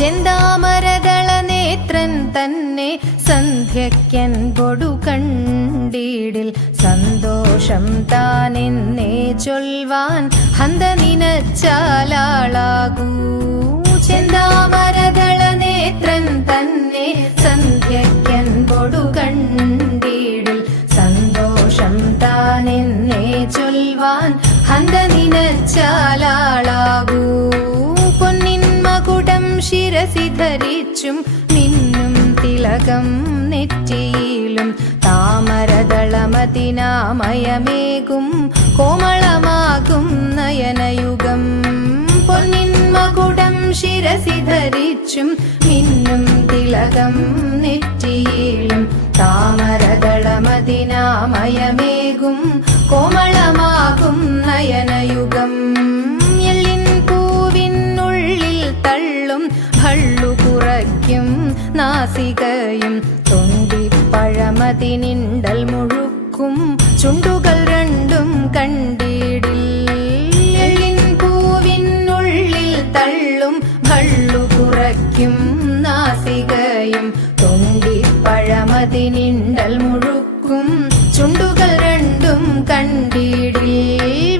ചെന്താമരദള നേത്രൻ തന്നെ സന്ധ്യയ്ക്കൻ പൊടു കണ്ടീടിൽ സന്തോഷം താനെന്നേ ചൊൽവാൻ ഹന്ത നിനച്ചാലാളാകൂ. ചെന്താമരദള നേത്രൻ തന്നെ സന്ധ്യയ്ക്കൻ പൊടു കണ്ടീടിൽ സന്തോഷം താനെന്നേ ചൊൽവാൻ ഹന്ത നിനച്ചാലാളാകൂ. പൊന്നിൻ മകുടം ശിരസി ധരിച്ചും മിന്നും തിലകം നെറ്റിയിലും താമരദളമതിനാമയമേകും കോമളമാകും നയനയുഗം. പൊന്നിൻ മകുടം ശിരസി ധരിച്ചും മിന്നും തിലകം നെറ്റിയിലും താമരദളമതിനാമയമേകും കോമളമാകും നയനയുഗം. എല്ലിൻ പൂവിനുള്ളിൽ തള്ളും ഭള്ളു കുറയ്ക്കും നാസികയും തൊണ്ടിപ്പഴമതിനിണ്ടൽ മുഴുക്കും ചുണ്ടുകൾ രണ്ടും കണ്ടിടിൽ. എല്ലിൻ പൂവിനുള്ളിൽ തള്ളും ഭള്ളു കുറയ്ക്കും നാസികയും തൊണ്ടിപ്പഴമതിനിണ്ടൽ മുഴുക്കും ചുണ്ടുകൾ രണ്ടും കണ്ടിടിൽ.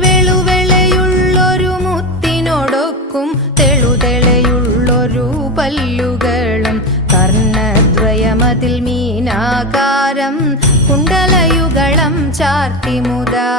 വെളുവെളയുള്ളൊരു മുത്തിനോടൊക്കും തെളുതെളയുള്ളൊരു പല്ലുകളും കർണദ്വയമതിൽ മീനാകാരം കുണ്ടലയുഗളം ചാർത്തി മുതാ.